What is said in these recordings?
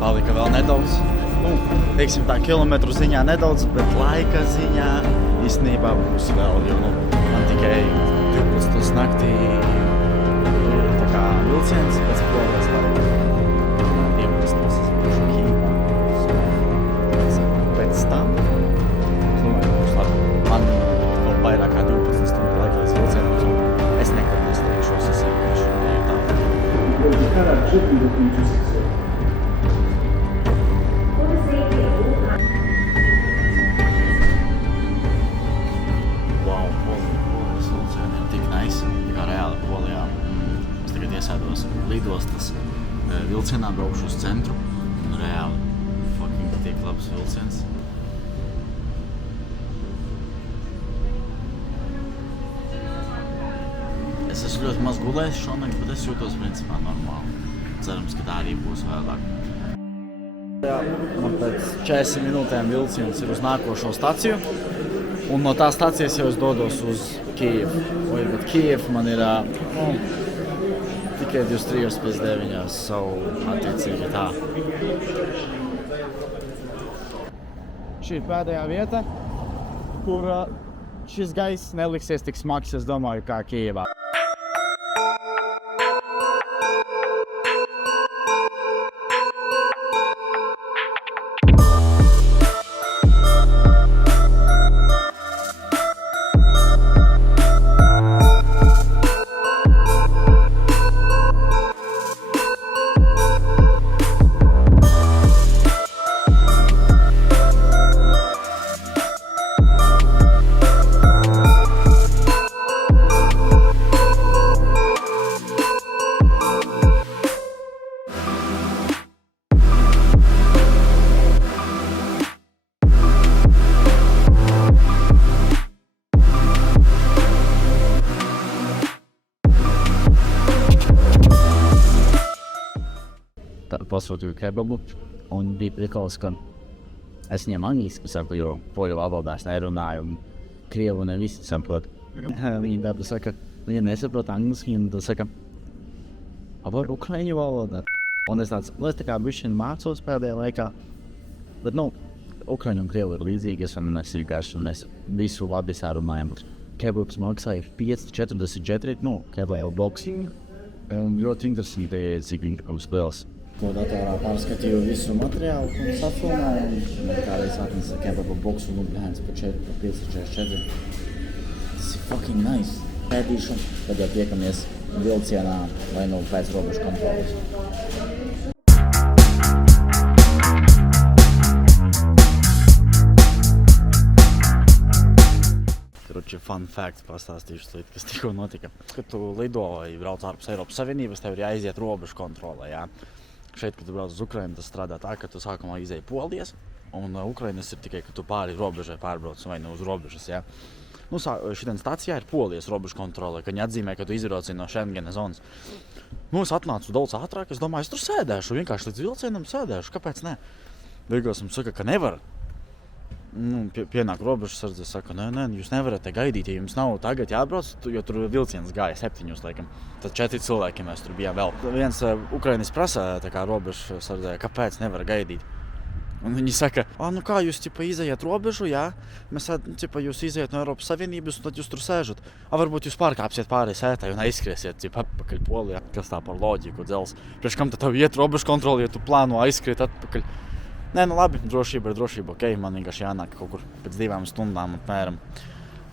palika vēl nedaudz. Teiksim tā, kilometru ziņā nedaudz, bet laika ziņā īstenībā būs vēl, jo man tikai 12 naktī tā kā vilciens pēc Polijas laika. 11. būšu Kīvā. Pēc tam, es domāju, būs labi. Man vēl vairāk kā 12 stundu laika līdz vilcienam, un es nekad nestrīkšos, es vienkārši neju tā. Wow, Polijas vilcieni ir tik nice, tā kā reāli Polijā. Es tagad iesēdos lidostas vilcienā, braukšu uz centru, un reāli fucking tik labs vilciens. Es esmu ļoti maz gulējis šonakt, bet es jūtos principā normāli. Cerams, ka tā arī būs vēlāk. Jā, man pēc 40 minūtēm vilciens ir uz nākošo staciju, un no tā stacijas jau es dodos uz Kijevu. Bet Kijevu man ir tikai 23:59, attiecīgi tā. Šī ir pēdējā vieta, kur šis gaiss neliksies tik smags, es domāju, kā Kijevā. Pasūtīju kebabu, un bija prikals, ka es viņiem angliski saku, jo poļu valodā es nerunāju, un krievu ne visi saprot. Viņi tāpēc saka, viņi nesaprot angliski, un tad saka, var ukraiņu valodā? Un es tāds, es tā kā bišķiņ mācos pēdējā laikā, bet, ukraiņu un krievu ir līdzīgas, un mēs vienkārši, un mēs visu labi sarunājam. Kebabs maksāja 5,44, kebabu boxing, un ļoti interesanti, cik viņš kaut liels. Datorā pārskatīju visu materiālu, ko safilmēju, un kādreiz atnesa kebabu boksu Lubļāns pa 5,44. Tas ir fucking nice. Pēdīšu, tad jau tiekamies vilcienā vai pēc robežu kontroles. Fun fact pastāstīšu līdz, kas tikko notika. Kad tu lido vai brauc ārpus Eiropas Savienības, tev ir jāiziet robežu kontrolē, jā. Šeit, kad tu brauc uz Ukrainu, tas strādā tā, ka tu sākumā izēji Polijas, un Ukrainas ir tikai, ka tu pāri robežai pārbrauc vai uz robežas, jā. Šitien stacijā ir Polijas robežu kontrole, ka viņi atzīmē, ka tu izbrauci no Schengena zonas. Es atnācu daudz ātrāk, es domāju, es tur sēdēšu, vienkārši līdz vilcienam sēdēšu, kāpēc ne? Beigās mums saka, ka nevar. Pienāk robežsardze, saka, nē, jūs nevarat te gaidīt, ja jums nav tagad jābrauc, jo tur vilciens gāja 7, laikam. Tad 4 cilvēki mēs tur bijām vēl. Viens Ukrainis prasa tā kā robežsardzē, kāpēc nevar gaidīt. Un viņi saka, kā jūs izejat robežu, jā? Mēs jūs izejat no Eiropas Savienības, un tad jūs tur sēžat. Varbūt jūs pārkāpsiet pāri sētai un aizskriesiet atpakaļ Polijā. Kas tā par loģiku dzels? Priekš kam tad tev iet robežu kontroli, ja tu plāno aizskriet atpakaļ? Nē, labi, drošība ir drošība, ok, man vienkārši jānāk kaut kur pēc 2 stundām apmēram.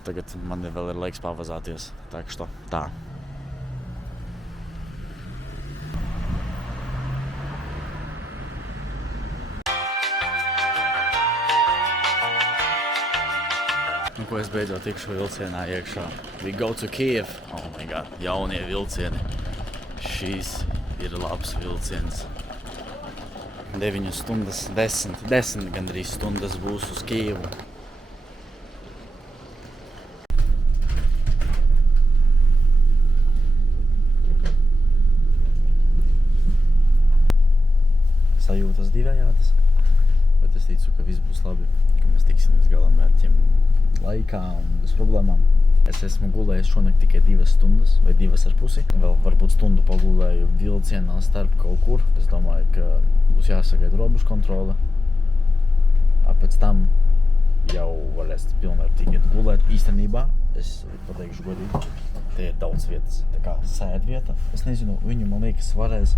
Tagad man vēl ir laiks pavazāties, tā. Ko es beidzot tikšu vilcienā iekšā. We go to Kiev. Oh my god, jaunie vilcieni. Šīs ir labs vilciens. 9 stundas, 10 gandrīz stundas būs uz Kijevu. Sajūtas divējādas, bet es ticu, ka viss būs labi, ka mēs tiksim līdz galam mērķiem laikā un bez problēmām. Es esmu gulējis šonakt tikai 2 stundas vai 2,5. Vēl varbūt stundu pagulēju vilcienā starp kaut kur. Es domāju, ka būs jāsagaida robežu kontrole. Pēc tam jau varēs pilnvērtīgi iet gulēt. Īstenībā, es pateikšu godīgi, te ir daudz vietas. Tā kā sēdvieta. Es nezinu, viņu, man liekas, varēs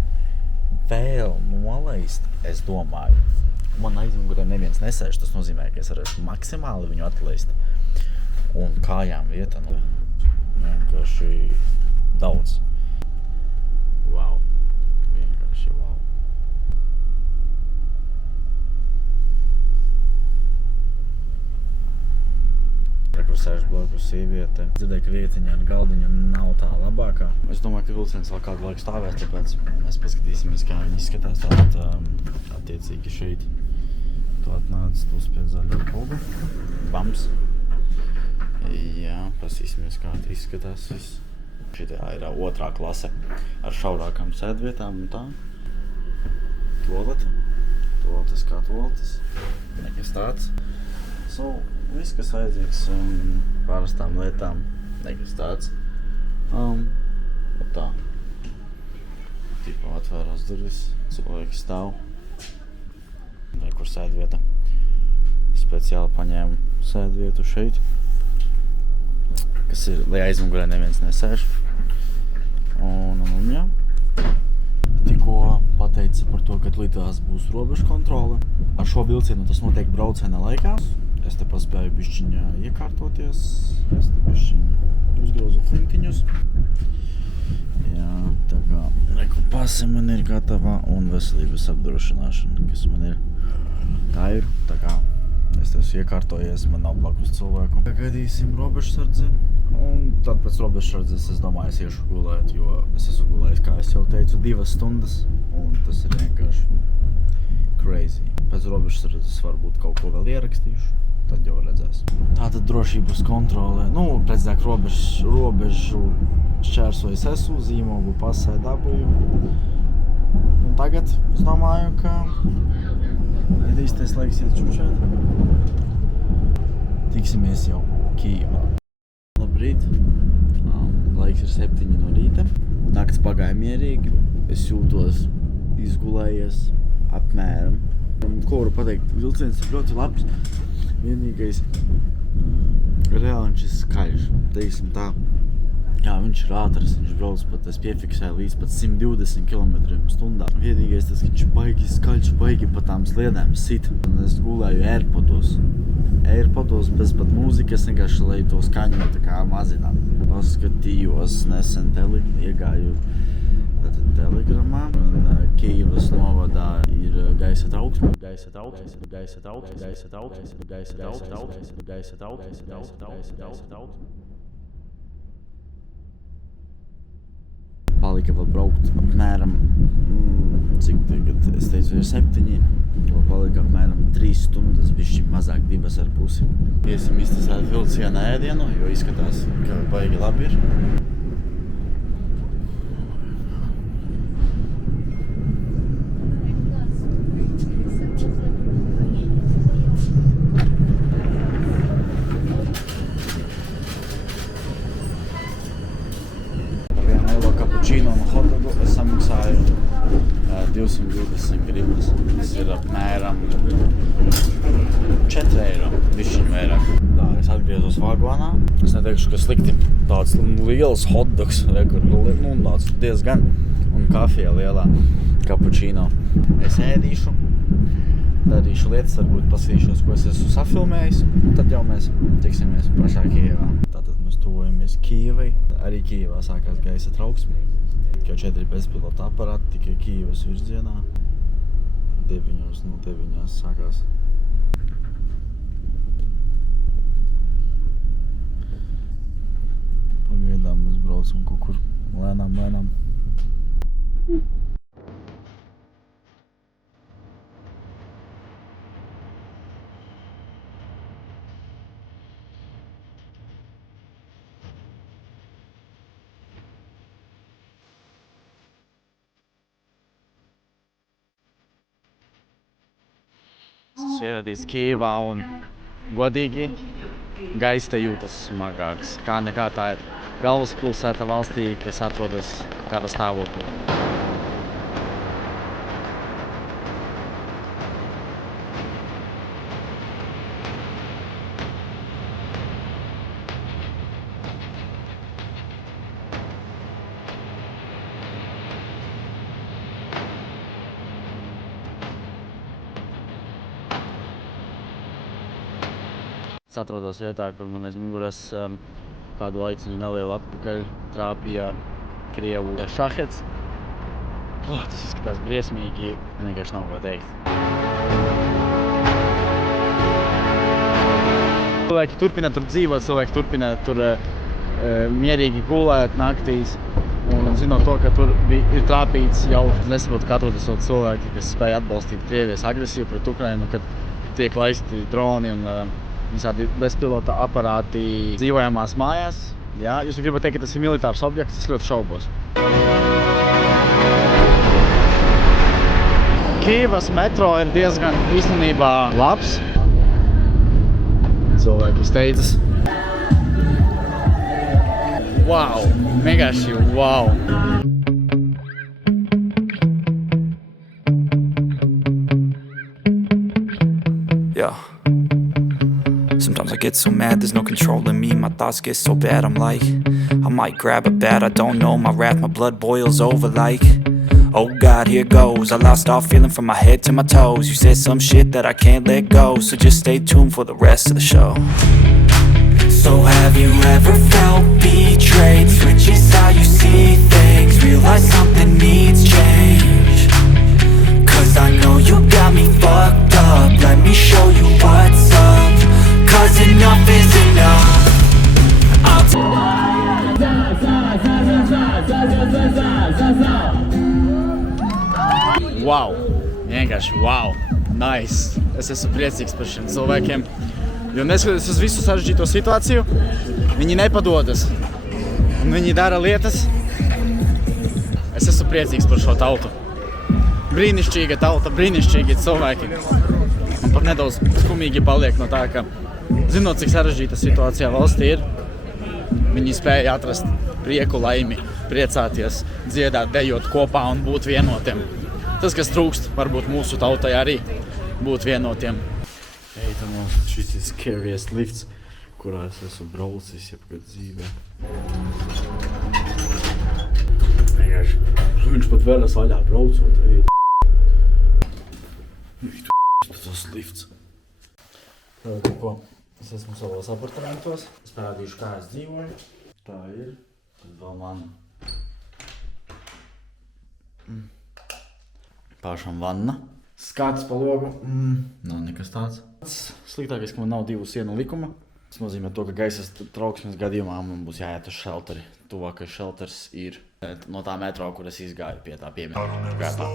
vēl nolaist, es domāju. Man aizmugurē neviens nesēž, tas nozīmē, ka es varēšu maksimāli viņu atlaist. Un kājām vieta, nu, vienkārši daudz. Wow. Vienkārši wow. Kur sēž blakus sieviete. Dzirdēju, ka vietiņa ar galdiņu nav tā labākā. Es domāju, ka vilciens vēl kādu laiku stāvēs, tāpēc mēs paskatīsimies, kā viņi izskatās. Tātad attiecīgi šeit tu atnāc, tu uzspied zaļo pogu. Bams. Jā, pasīsimies, kā tā izskatās viss. Šitā ir 2. klase ar šaurākām sēdvietām un tā. Toalete. Toaletes kā toaletes. Nekas tāds. Viss, kas vajadzīgs pārastām lietām. Nekas tāds. Tā. Tipā atvērās durvis. Cilvēki stāv. Nekur sēdvieta. Speciāli paņēmu sēdvietu šeit. Kas ir, lai aizmugurē neviens nesēž. Un jā. Tikko pateica par to, ka līdz būs robežu kontrole. Ar šo vilcienu tas notiek brauciena laikā. Es te paspēju bišķiņā iekārtoties. Es te bišķiņu uzgrozu flintiņus. Jā, tā kā reku pase man ir gatava un veselības apdrošināšana, kas man ir. Tā ir, tā kā es esmu iekārtojies, man nav blakus cilvēku. Gaidīsim robežsardzi. Un tad pēc robežsardzes es domāju, es iešu gulēt, jo es esmu gulējis, kā es jau teicu, 2 stundas. Un tas ir vienkārši crazy. Pēc robežsardzes varbūt kaut ko vēl ierakstīšu, tad jau redzēs. Tātad drošības kontrole. Nu, precīzāk robežu šķērsojas esmu, zīmogu pasē dabūju. Un tagad es domāju, ka ir īstais laiks iet čučēt. Tiksimies jau Kijivā. Labrīt. Laiks ir 7 no rīta. Nakts pagāja mierīgi. Es jūtos izgulējies apmēram. Ko varu pateikt? Vilciens ir ļoti labs. Vienīgais reāli viņš ir skaļš. Teiksim tā. Jā, viņš ir ātrs, viņš brauc pat, es piefiksēju līdz pat 120 km/h. Vienīgais tas, ka viņš baigi skaļš, baigi pa tām sliedēm sit. Un es gulēju AirPodos bez pat mūzikas, vienkārši, lai to skaņu tā kā mazināt. Paskatījos nesen iegāju Telegramā. Un Kijivas novadā ir gaisa trauksme. Palika vēl braukt apmēram, cik tagad, es teicu, ir 7, vēl palika apmēram 3 stundas, bišķi mazāk 2,5. Iesim iztasēt vilciena ēdienu, jo izskatās, ka baigi labi ir. Cappuccino un hotdogu es samaksāju 220 grivnas. Tas ir apmēram 4 eiro, bišķiņu vairāk. Tā, es atgriezos vagonā. Es neteikšu, ka slikti. Tāds liels hotdogs, tāds diezgan. Un kafija lielā cappuccino. Es ēdīšu, darīšu lietas, varbūt paskatīšos, ko es esmu safilmējis. Tad jau mēs tiksimies pašā Kijivā. Tātad mēs tuvojamies Kijivai. Arī Kijivā sākās gaisa trauksme. Tikai 4 bezpilota aparāti tikai Kijivas virzienā. 9 no 9 sākās. Pagaidām mēs braucam kaut kur lēnām. Ieradīs Kijivā un godīgi gaiss te jūtas smagāks. Kā nekā tā ir galvaspilsēta valstī, kas atrodas kara stāvoklī. Es atrodos vietā, kur man aiz muguras kādu laiciņu nelielu atpakaļ trāpīja Krievu šahets. Tas izskatās briesmīgi, vienkārši nav ko teikt. Cilvēki turpina tur dzīvot, cilvēki turpina tur mierīgi gulēt naktīs. Un zinot to, ka tur ir trāpīts jau nesaprotu, kā atrodas cilvēki, kas spēja atbalstīt Krievijas agresiju pret Ukrainu, kad tiek laisti droni un visādi bezpilota aparāti dzīvojamās mājās. Jā, jūs gribat teikt, ka tas ir militārs objekts, es ļoti šaubos. Kīvas metro ir diezgan īstenībā labs. Cilvēki steidzas. Wow! Vienkārši wow! Yeah. Sometimes I get so mad, there's no controlling me. My thoughts get so bad, I'm like, I might grab a bat, I don't know. My wrath, my blood boils over like, oh God, here goes. I lost all feeling from my head to my toes. You said some shit that I can't let go, so just stay tuned for the rest of the show. So have you ever felt betrayed? Switches how you see things, realize something needs change. Cause I know you got me fucked up, let me show you what's up. Cause enough is enough. Wow! Vienkārši wow! Nice! Es esmu priecīgs par šiem cilvēkiem. Jo neskatoties uz visu sarežģīto situāciju, viņi nepadodas. Un viņi dara lietas. Es esmu priecīgs par šo tautu. Brīnišķīga tauta, brīnišķīgi cilvēki. Man pat nedaudz skumīgi paliek no tā, ka zinot, cik sarežģīta situācijā valstī ir, viņi spēja atrast prieku, laimi, priecāties, dziedāt, dejot kopā un būt vienotiem. Tas, kas trūkst, varbūt mūsu tautai arī būt vienotiem. Eitamās, šis ir scariest lifts, kurā es esmu braucis jebkad dzīvē. Vienkārši, viņš pat veras vaļā braucot. Tas lifts. Tātad, ko? Es esmu savos apartamentos. Es parādīšu, kā es dzīvoju. Tā ir. Tad vēl man pašam vanna. Skats pa logu. Nav nekas tāds. Sliktākais, ka man nav divu sienu likuma. Tas nozīmē to, ka gaisa trauksmes gadījumā man būs jāiet uz šelteri. Tuvākais šelters ir no tā metro, kur es izgāju pie tā pieminētā.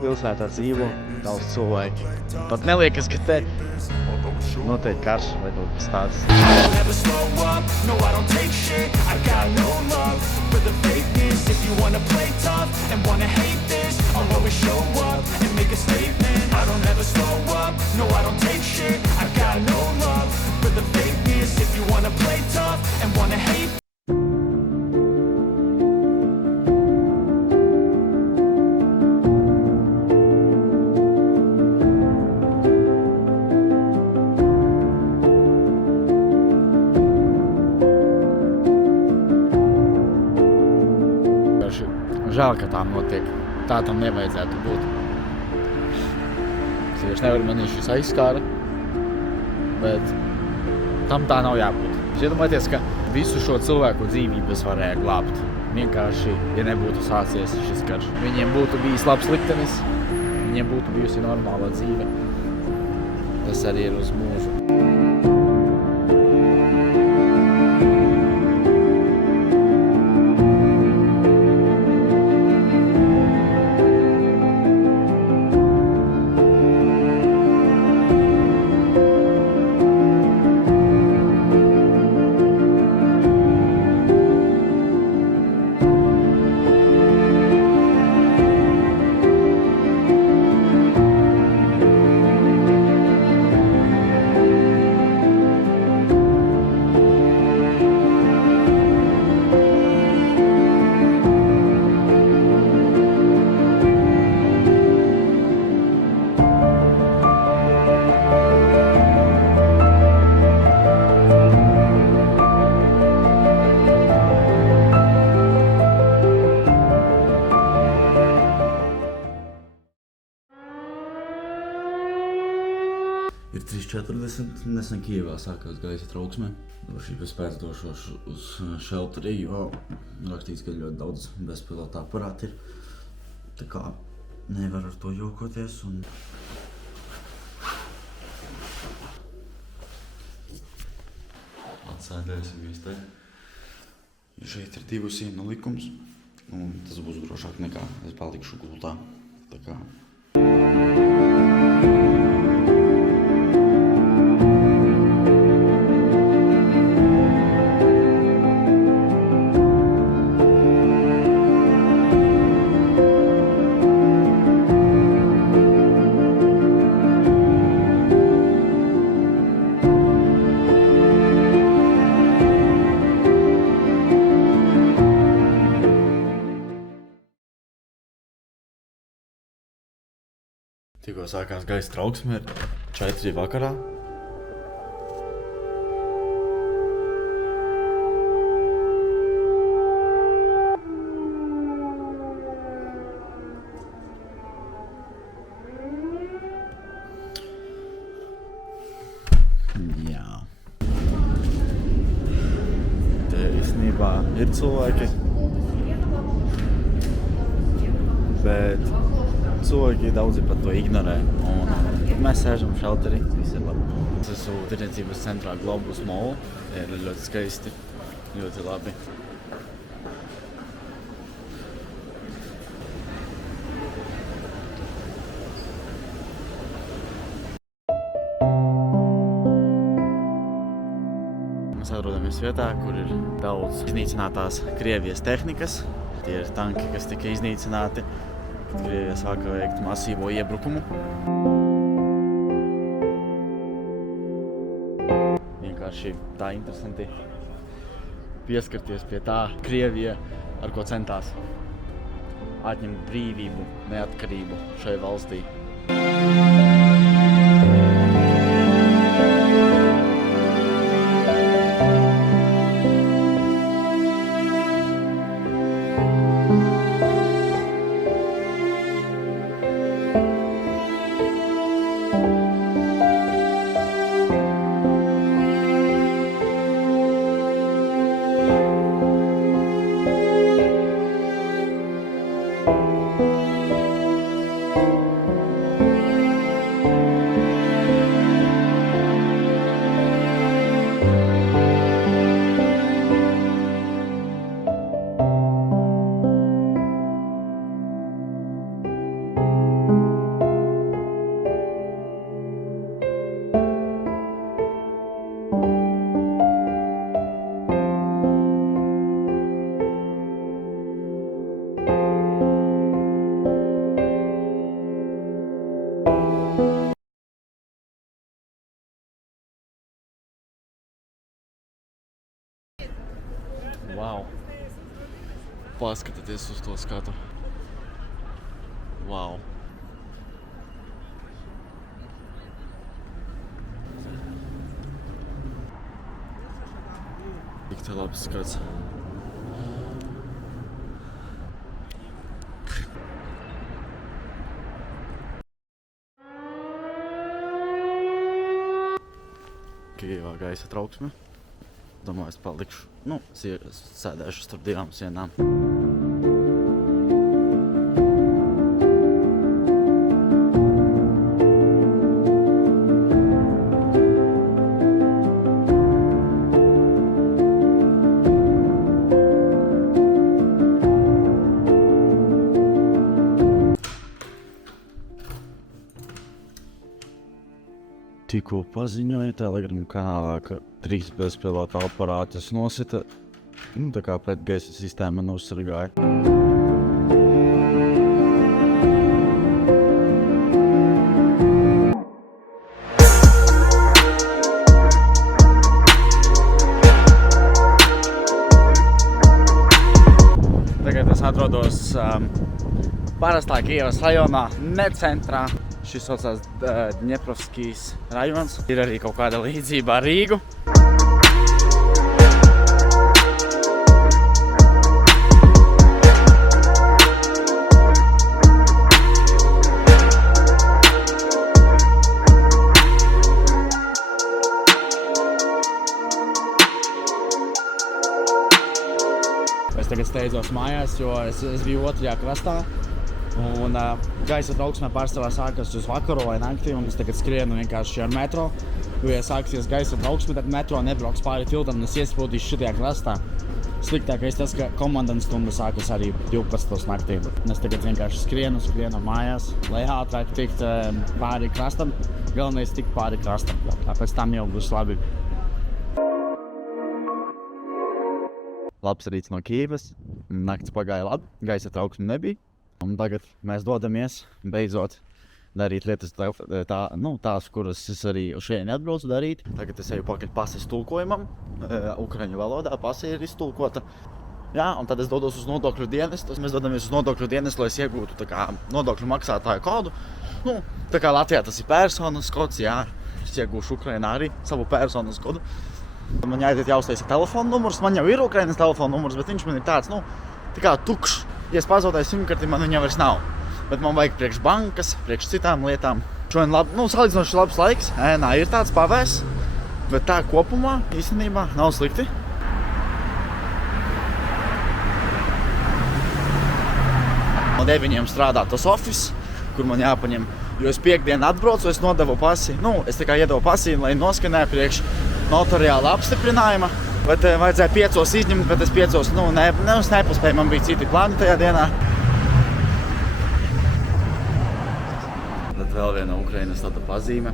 Pilsētā dzīvo daudz cilvēki. Pat neliekas, ka te notiek karš vai kaut kas tāds. Žēl, ka tā notiek. Tā tam nevajadzētu būt. Es vienkārši nevaru manīt šis aizskāra, bet tam tā nav jābūt. Jūs iedomājieties, ka visu šo cilvēku dzīvības varēja glābt. Vienkārši, ja nebūtu sācies šis karš. Viņiem būtu bijis labs liktenis, viņiem būtu bijusi normāla dzīve. Tas arī ir uz mūžu. Ir 3:40, nesen Kijevā sākās gaisa trauksme. Drošības pēc došos uz šelteri, jo rakstīts, ka ļoti daudz bezpilota aparāti ir. Tā kā nevar ar to jokoties un... Atsēdēsimies te. Šeit ir 2 sienu likums, un tas būs drošāk nekā es palikšu gultā. Tā kā... Tikko sākās gaisa trauksme, ir 4 vakarā. Jā. Te īstenībā ir cilvēki, bet cilvēki daudzi pat to ignorē, un mēs sēžam šelterī, viss ir labi. Es esmu tirdzniecības centrā Globus Mall, ir ļoti skaisti, ļoti labi. Mēs atrodamies vietā, kur ir daudz iznīcinātās Krievijas tehnikas. Tie ir tanki, kas tika iznīcināti. Krievija sāka veikt masīvo iebrukumu. Vienkārši tā interesanti pieskarties pie tā Krievija, ar ko centās atņemt brīvību, neatkarību šai valstī. Wow! Paskatieties uz to skatu. Wow! Tik te labs skats. Kijevā gaisa trauksme. Domāju, es palikšu, sēdēšu starp 2 sienām. Tikko paziņoja Telegram kanālā, ka 3 bezpilota aparātus nosita, tā kā pretgaisa sistēma nosargāja. Tagad es atrodos parastā Kijevas rajonā, ne centrā. Šis saucās Dņeprovskijas rajons. Ir arī kaut kāda līdzība ar Rīgu. steidzos mājās, jo es biju otrajā krastā. Un gaisa trauksmē pārstāvā sākas uz vakaru vai naktī, un es tagad skrienu vienkārši ar metro. Jo, ja sāksies gaisa trauksme, tad metro nebrauks pāri tiltam, un es iesprūdīšu šitajā krastā. Sliktākais tas, ka komandas stunda sākas arī 12. naktī. Es tagad vienkārši skrienu mājās, lai ātrāk tikt pāri krastam. Galvenais tikt pāri krastam, pēc tam jau būs labi. Labs rīts no Kīvas, nakts pagāja labi, gaisa trauksme nebija. Un tagad mēs dodamies beidzot darīt lietas tās, kuras es arī uz šeit neatbraucu darīt. Tagad es eju pakaļ pases tulkojumam, ukraiņu valodā, pase ir iztulkota. Jā, un tad es dodos uz nodokļu dienestu. Mēs dodamies uz nodokļu dienestu, lai es iegūtu nodokļu maksātāju kodu. Tā kā Latvijā tas ir personas kods, jā, es iegūšu Ukrainā arī savu personas kodu. Man jāuztaisa telefona numurs, man jau ir Ukrainas telefona numurs, bet viņš man ir tāds, tā kā tukšs. Ja es pazaudēju simkarti, man viņa vairs nav. Bet man vajag priekš bankas, priekš citām lietām. Šodien salīdzinoši labs laiks, ēnā ir tāds pavēs, bet tā kopumā īstenībā nav slikti. No 9 strādā tas office, kur man jāpaņem, jo es piekdien atbraucu, es nodevu pasi, es tā kā iedevu pasi, lai noskanēju priekš notariāla apstiprinājuma. Bet vajadzēja 5 izņemt, bet es 5 nepaspēju, man bija citi plāni tajā dienā. Tad vēl viena Ukrainas tāda pazīme.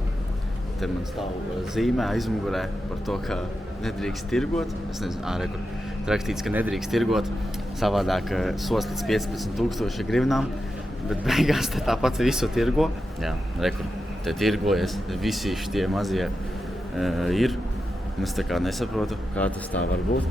Te man stāv zīmē aizmugurē par to, ka nedrīkst tirgot. Es nezinu, rekur. Rakstīts, ka nedrīkst tirgot. Savādāk sos līdz 15,000 grivnām, bet beigās te tāpat visu tirgo. Jā, rekur, te tirgojas, visi šitie mazie ir. Es tā kā nesaprotu, kā tas tā var būt.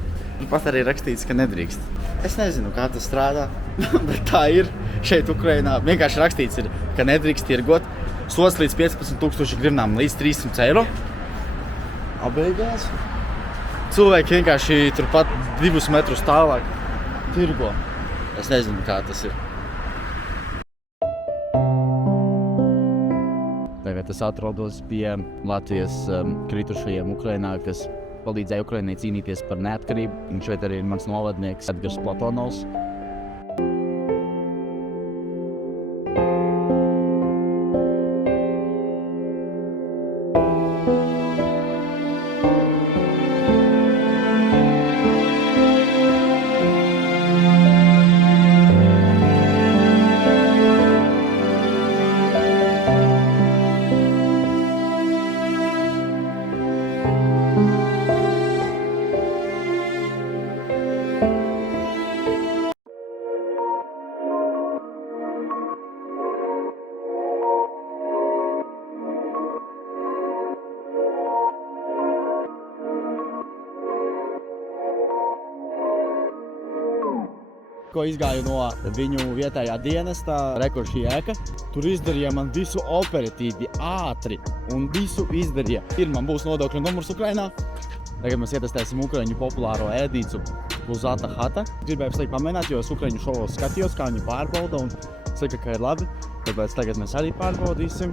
Pat arī rakstīts, ka nedrīkst. Es nezinu, kā tas strādā, bet tā ir. Šeit Ukrainā vienkārši rakstīts ir, ka nedrīkst tirgot. Sots līdz 15,000 grivnām līdz 300 eiro. Beigās cilvēki vienkārši turpat 2 metrus tālāk tirgo. Es nezinu, kā tas ir. Tagad es atrodos pie Latvijas kritušajiem Ukrainā, kas palīdzēja Ukrainai cīnīties par neatkarību. Un šeit arī ir mans novadnieks Edgars Platonovs. Ko izgāju no viņu vietējā dienestā, rekur šī ēka. Tur izdarīja man visu operatīvi, ātri un visu izdarīja. Man būs nodokļu numurs Ukrainā. Tagad mēs ietestēsim ukraiņu populāro ēdīcu Luzata Hata. Gribēju slikt pamēģināt, jo es ukraiņu šovos skatījos, kā viņi pārbauda un saka, ka ir labi. Tāpēc tagad mēs arī pārbaudīsim.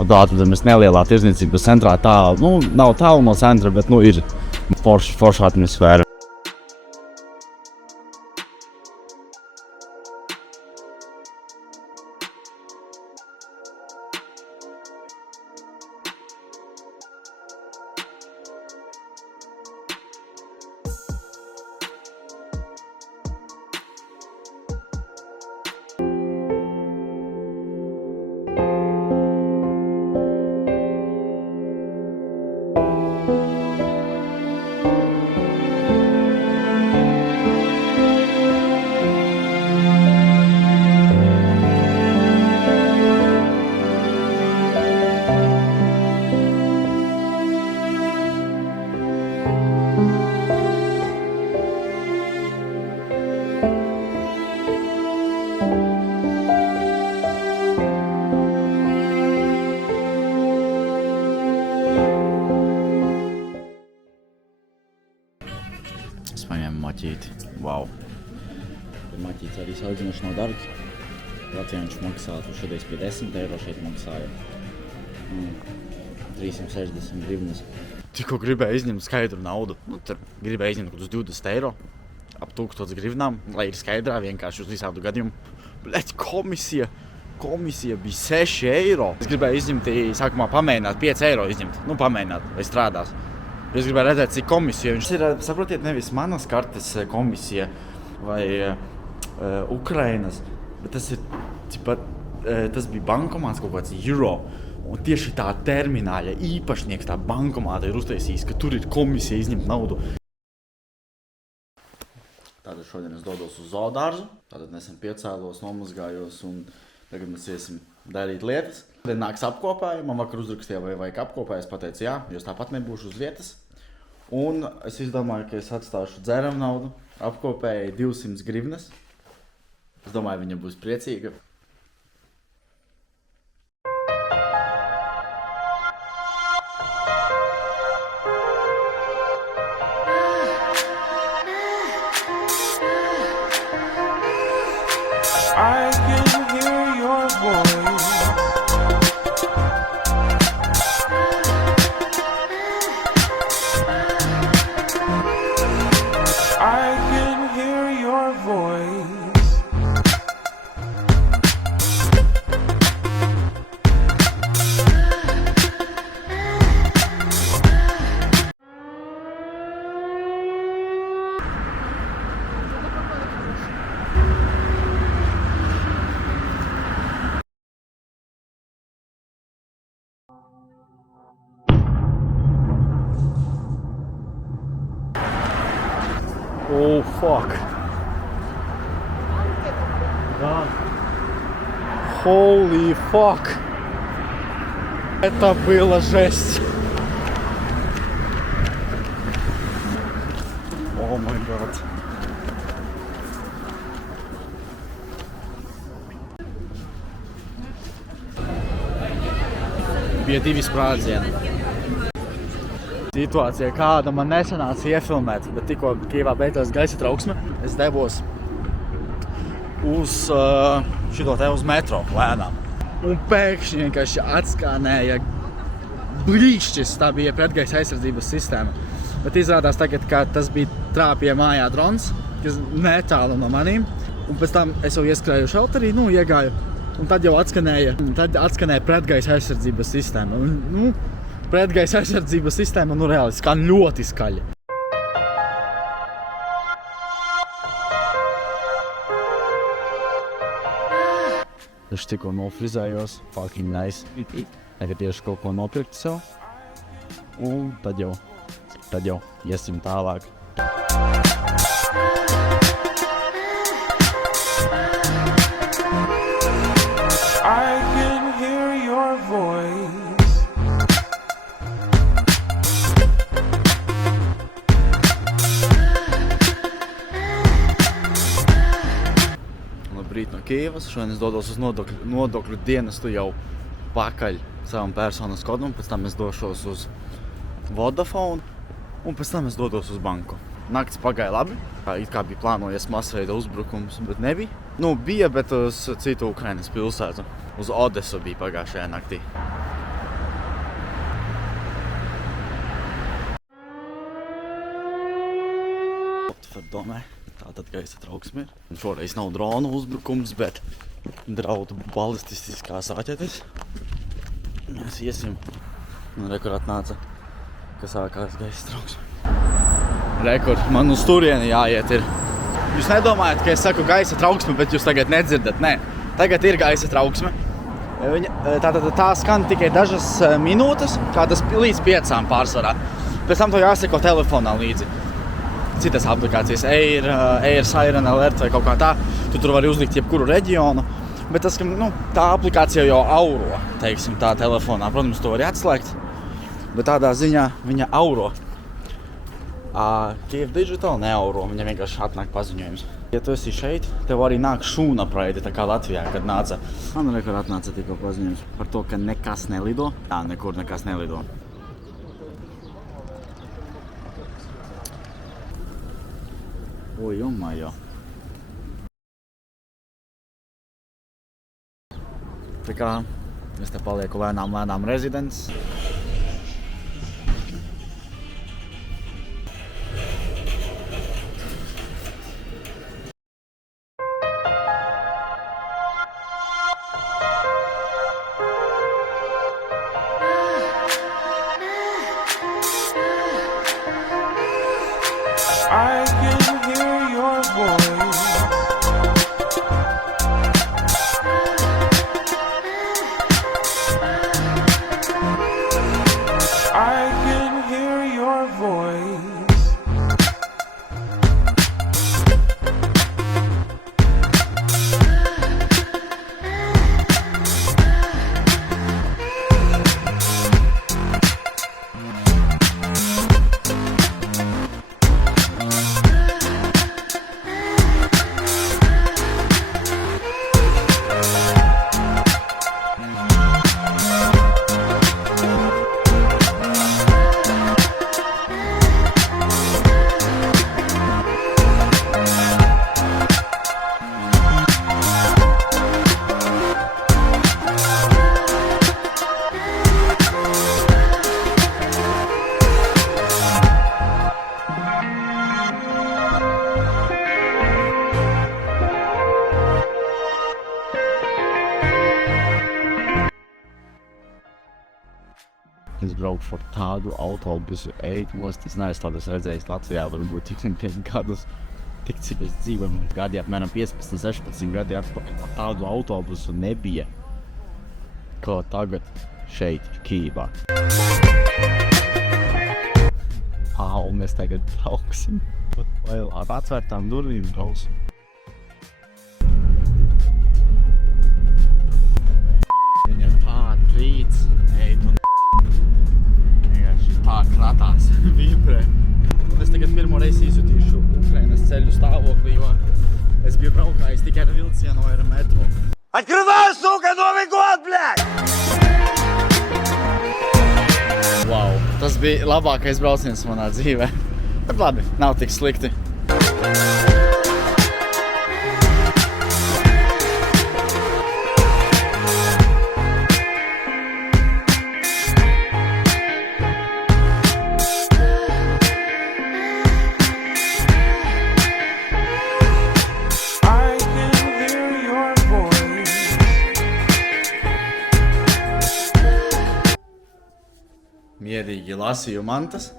Atrodamies nelielā tirdzniecības centrā, nav tālu no centra, bet ir forša atmosfēra. Maķīti. Wow. Maķītis arī salīdzinoši nav dārgs. Latvijā viņš maksātu šodien pie 10 eiro, šeit maksāja 360 grivnas. tikko gribēju izņemt skaidru naudu. Nu, tur gribēju izņemt kaut uz 20 eiro, ap 1000 grivnām, lai ir skaidrā vienkārši uz visādu gadījumu. Bļaļ, komisija bija 6 eiro. Es gribēju izņemt, sākumā pamēģināt 5 eiro izņemt. Nu, pamēģināt, vai strādās. Es gribēju redzēt, cik komisija. Viņš ir, saprotiet, nevis manas kartes komisija vai Ukrainas, bet tas ir, tas bija bankomāts kaut kāds eiro. Un tieši tā termināļa īpašnieks, tā bankomāta ir uztaisījis, ka tur ir komisija izņemt naudu. Tātad šodien es dodos uz zoodārzu. Tātad nesen piecēlos, nomazgājos un tagad mēs iesim darīt lietas. Tad nāks apkopēji, man vakar uzrakstīja, vai vajag apkopēji, es pateicu jā, jo es tāpat nebūšu uz vietas. Un es izdomāju, ka es atstāšu dzēram naudu apkopēji 200 grivnas. Es domāju, viņa būs priecīga. I can hear your voice. I can hear your voice. Oh, fuck. Да. Holy fuck. Это было жесть. О мой гад. Bija 2 sprādzieni. Situācija, kāda man nesanāca iefilmēt, bet tikko Kijevā beidzās gaisa trauksme, es devos uz šito te uz metro lēnām. Un pēkšņi vienkārši atskanēja blīšķis, tā bija pretgaisa aizsardzības sistēma. Bet izrādās tagad, ka tas bija trāpīja mājā drons, kas netālu no manīm. Un pēc tam es jau ieskrēju šelterī, iegāju. Un tad jau atskanēja pretgaisa aizsardzības sistēma. Un, pretgaisa aizsardzības sistēma, reāli skan ļoti skaļi. Es tikko nofrizējos, fucking nice. Tagad tieši kaut ko nopirkt sev. Un tad jau iesim tālāk. I can hear your voice. Labrīt no Kijevas. Šodien es dodos uz nodokļu dienestu jau pakaļ savam personas kodam. Pēc tam es došos uz Vodafone un pēc tam es dodos uz banku. Nakts pagāja labi. It kā bija plānojies masveida uzbrukums, bet nebija. Bija, bet uz citu Ukrainas pilsētu. Uz Odesu bija pagājušajā naktī. Domē, tātad gaisa trauksme ir. Šoreiz nav dronu uzbrukums, bet draudu balistiskās raķetes. Mēs iesim. Un rekur atnāca, ka sākās gaisa trauksme. Rekur, man uz turieni jāiet ir. Jūs nedomājat, ka es saku gaisa trauksme, bet jūs tagad nedzirdat? Nē, tagad ir gaisa trauksme. Tā skan tikai dažas minūtes, kādas līdz 5 pārsvarā. Pēc tam to jāseko telefonā līdzi. Citas aplikācijas, Air Siren Alert vai kaut kā tā, tu tur vari uzlikt jebkuru reģionu, bet tas, ka, tā aplikācija jau auro, teiksim, tā telefonā. Protams, to var atslēgt, bet tādā ziņā viņa auro. Kiev Digital neauro, viņa vienkārši atnāk paziņojums. Ja tu esi šeit, tev arī nāk šūna praidi, tā kā Latvijā, kad nāca. Man rekur atnāca tikko paziņojums par to, ka nekas nelido. Jā, nekur nekas nelido. Oi, jomājā. Tā kā es te palieku lēnām rezidents. braukšu ar tādu autobusu ēķos. Es neesmu tādas redzējis Latvijā, varbūt tik gadus. Tik cik es dzīvoju, gadi apmēram 15, 16 gadi atpakaļ. Tādu autobusu nebija, kā tagad šeit, Kīvā. Mēs tagad brauksim. Ar atvērtām durvīm brauksim. Viņam tāda rīts, vienkārši tā kratās, vibrē. Un es tagad pirmo reizi izjutīšu Ukrainas ceļu stāvokli, jo es biju braukājis tikai ar vilcienu vai ar metro. Открывай, сука, Новый год, блядь! Wow, tas bija labākais brauciens manā dzīvē. Bet labi, nav tik slikti. I can hear your voice. Mierīgi lasīju mantas.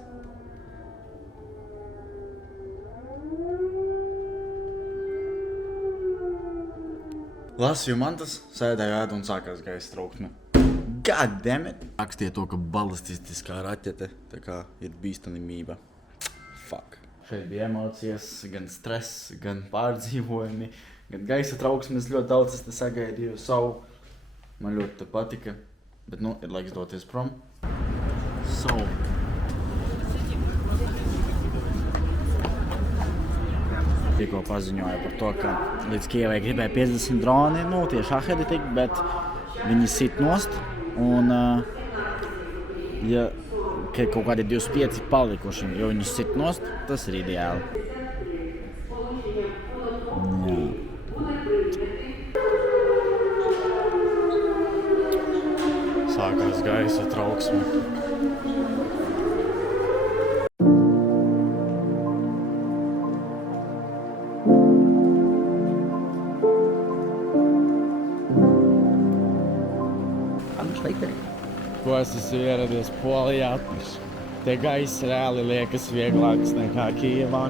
Lasīju mantas, sēdēju ēdu un sākās gaisa trauksme. God damn it! Rakstīja to, ka balistiskā raķete tā kā ir bīstamība. Fuck. Šeit bija emocijas, gan stress, gan pārdzīvojumi, gan gaisa trauksmes. Ļoti daudz es te sagaidīju savu. Man ļoti te patika. Bet nu, ir laiks doties prom. So. Tikko paziņoja par to, ka līdz Kijevai gribēja 50 droni, nu tieši ahedi tik, bet viņi sit nost un ja kaut kādi 25 palikuši, jo viņi sit nost, tas ir ideāli. Jā. Sākās gaisa trauksme. Ko es esmu ieradies Polijā. Te gaiss reāli liekas vieglāks nekā Kijevā.